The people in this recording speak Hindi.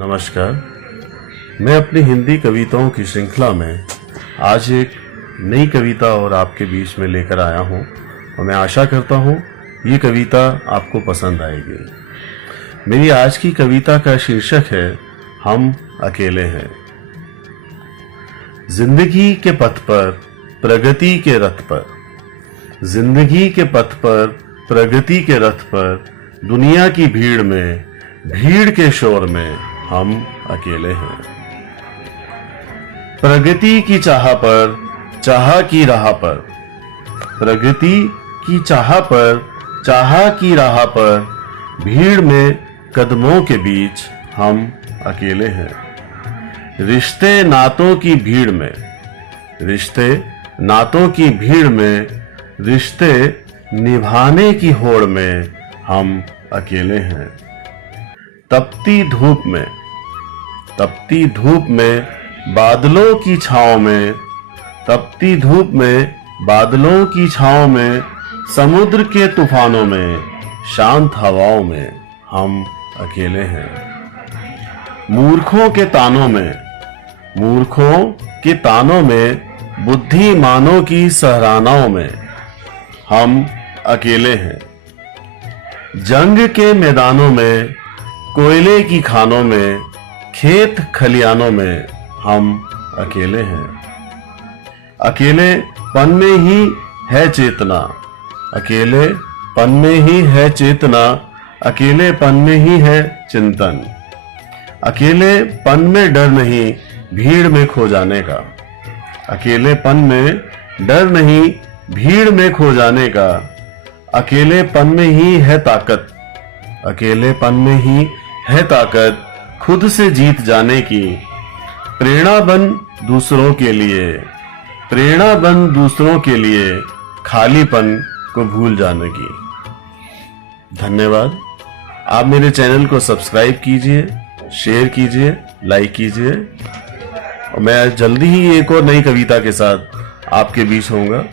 नमस्कार। मैं अपनी हिंदी कविताओं की श्रृंखला में आज एक नई कविता और आपके बीच में लेकर आया हूँ और मैं आशा करता हूँ ये कविता आपको पसंद आएगी। मेरी आज की कविता का शीर्षक है हम अकेले हैं। जिंदगी के पथ पर प्रगति के रथ पर, जिंदगी के पथ पर प्रगति के रथ पर, दुनिया की भीड़ में, भीड़ के शोर में हम अकेले हैं। प्रगति की चाह पर, चाह की राह पर, प्रगति की चाह पर, चाह की राह पर, भीड़ में कदमों के बीच हम अकेले हैं। रिश्ते नातों की भीड़ में, रिश्ते नातों की भीड़ में, रिश्ते निभाने की होड़ में हम अकेले हैं। तपती धूप में, तपती धूप में, बादलों की छांव में, तपती धूप में, बादलों की छांव में, समुद्र के तूफानों में, शांत हवाओं में हम अकेले हैं। मूर्खों के तानों में, मूर्खों के तानों में, बुद्धिमानों की सराहनाओं में हम अकेले हैं। जंग के मैदानों में, कोयले की खानों में, खेत खलियानों में हम अकेले हैं। अकेलेपन में ही है चेतना, अकेलेपन में ही है चेतना, अकेलेपन में ही है चिंतन। अकेलेपन में डर नहीं भीड़ में खो जाने का, अकेलेपन में डर नहीं भीड़ में खो जाने का। अकेलेपन में ही है ताकत, अकेलेपन में ही है ताकत खुद से जीत जाने की। प्रेरणा बन दूसरों के लिए, प्रेरणा बन दूसरों के लिए, खालीपन को भूल जाने की। धन्यवाद। आप मेरे चैनल को सब्सक्राइब कीजिए, शेयर कीजिए, लाइक कीजिए और मैं जल्दी ही एक और नई कविता के साथ आपके बीच होऊंगा।